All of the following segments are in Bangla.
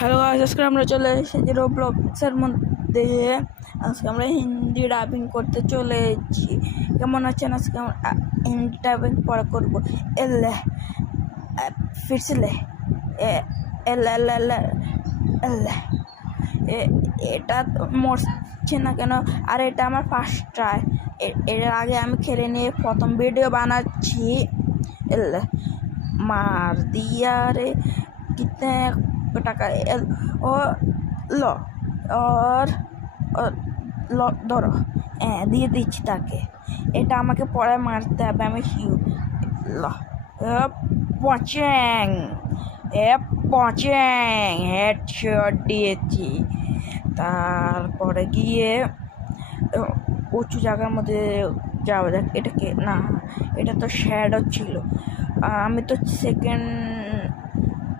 হ্যালো গাইস, আজকে আমরা চলে এসেছি রোবলক্সের মধ্যে। আজকে আমরা হিন্দি ডাবিং করতে চলে এসেছি। কেমন আছেন? আজকে আমরা হিন্দি ডাবিং পরে করবো। এলে ফিরছিলে এলে এলে এলে এলে এটা মরছে না কেন? আর এটা আমার ফার্স্ট ট্রাই। এর আগে আমি খেলে নিয়ে প্রথম ভিডিও বানাচ্ছি। এলে মার দিয়া রে कितने টাকা ও লো और লো ধরো দিয়ে দিচ্ছি তাকে। এটা আমাকে পরে মারতে হবে, আমি হিউ লো পচেং পচেং হেডশট দিয়েছি। তারপরে গিয়ে উঁচু জায়গার মধ্যে যাওয়া যাক। এটাকে না, এটা তো শ্যাডো ছিল। আমি তো সেকেন্ড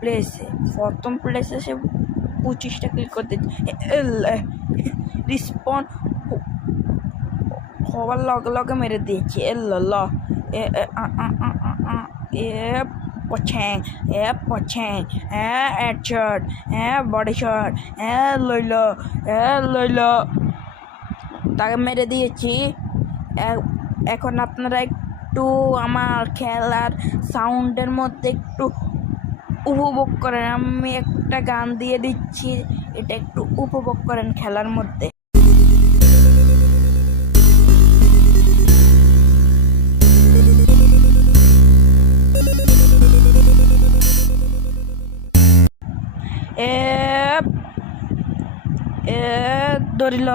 প্লেসে, প্রথম প্লেসে সে 25টা ক্লিক করতে রিসপন হওয়ার লগে লগে মেরে দিয়েছি। ল পছ্যাং পছ্যাং হেডশট বডি শট লইল তাকে মেরে দিয়েছি। এখন আপনারা একটু আমার খেলার সাউন্ডের মধ্যে একটু উপভোগ করেন। আমি একটা গান দিয়ে দিচ্ছি, এটা একটু উপভোগ করেন খেলার মধ্যে। ধরিল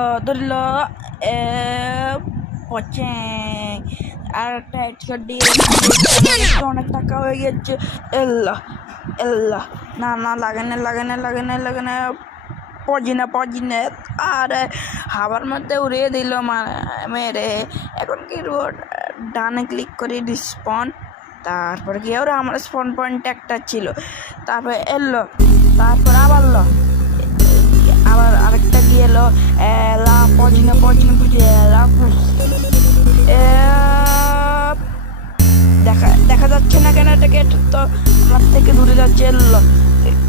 পচেং আর একটা হেডশট দিয়ে অনেক টাকা হয়ে গেছে। এল্লা না লাগানে পজিনে আরে হাওয়ার মধ্যে উড়িয়ে দিল মেরে। এখন কি ডানে ক্লিক করি রিসপন, তারপর কি ওরা আমার স্পন পয়েন্ট একটা ছিল, তারপর এলো, তারপর আবার আরেকটা গিয়ে এলো এলা পজিনে এলা দেখা যাচ্ছে না কেন? এটাকে তো আমার থেকে দূরে যাচ্ছে। এলো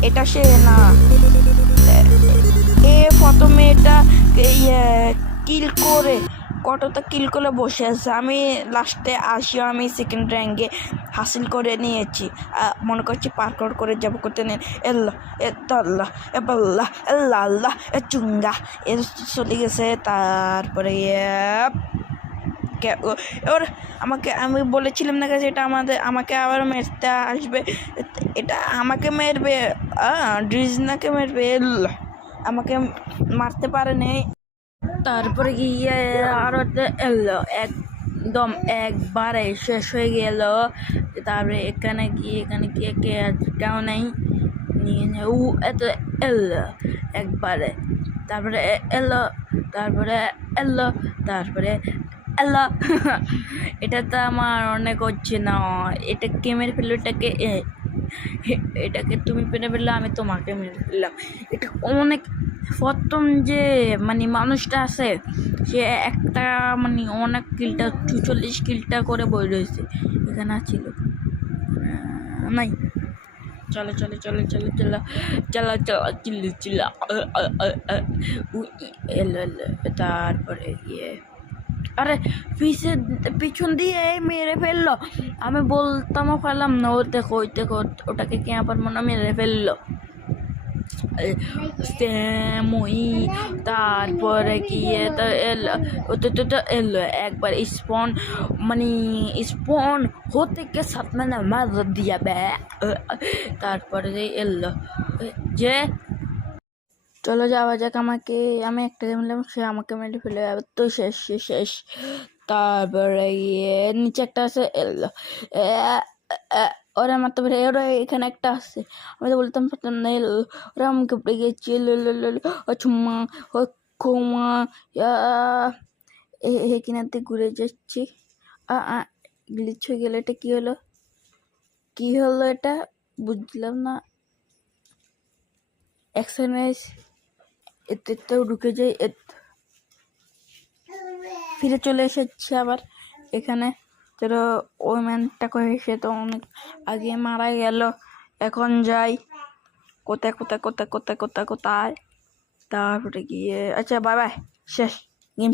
এটা সে না, প্রথমে এটা কিল করে কতটা কিল করে বসে আছে। আমি লাস্টে আসিও আমি সেকেন্ড র্যাঙ্কে হাসিল করে নিয়েছি। মনে করছি পার্কআউট করে যাবো করতে নেন। আল্লাহ চুঙ্গা চলে গেছে। তারপরে এবার আমি বলেছিলাম না কাছে এটা আমাকে আবার মারতে আসবে। এটা আমাকে মারবে, ড্রিজনাকে মারবে, আমাকে মারতে পারেনি। তারপরে গিয়ে আরো এলো একদম একবারে শেষ হয়ে গেল। তারপরে এখানে গিয়ে কেউ নেই নিয়ে এত এলো একবারে। তারপরে এলো এটা তো আমার অনেক হচ্ছে না। এটা কে মেরে ফেললো? এটাকে তুমি পেরে ফেললে, আমি তোমাকে মেরে ফেললাম। এটা অনেক প্রথম যে মানুষটা আছে সে একটা অনেক কিলটা 44 কিলটা করে বই রয়েছে। এখানে ছিল নাই। চলো তারপরে গিয়ে আরে পিছন দিয়ে মেরে ফেললো। আমি বলতামও পারলাম না। ও দেখো ওটাকে কে আবার মনে মেরে ফেললো। তারপরে গিয়ে এলো একবার স্পন হতে কে সাথ মার দিয়া বে। তারপরে এলো যে চলো যাওয়া যাক। আমি একটা বললাম, সে আমাকে মেরে ফেলে তো শেষ। তারপরে গিয়ে নিচে একটা আছে এলো ওরা মারতে পারে। ওরা এখানে একটা আসছে, আমি তো বলতাম না। ওরা আমাকে পড়ে গেছে ছুম্মা খুমা কিনাতে ঘুরে যাচ্ছি। গ্লিচ হয়ে গেল। এটা কি হলো এটা বুঝলাম না। এক্সারসাইজ এতেও ঢুকে যাই, ফিরে চলে এসেছি আবার এখানে। তো ওই ম্যানটা সে তো অনেক আগে মারা গেল। এখন যাই কোথায় কোথায় কোথায় কোথায় কোথায় কোথায় তারপরে গিয়ে আচ্ছা বাই বাই শেষ গেম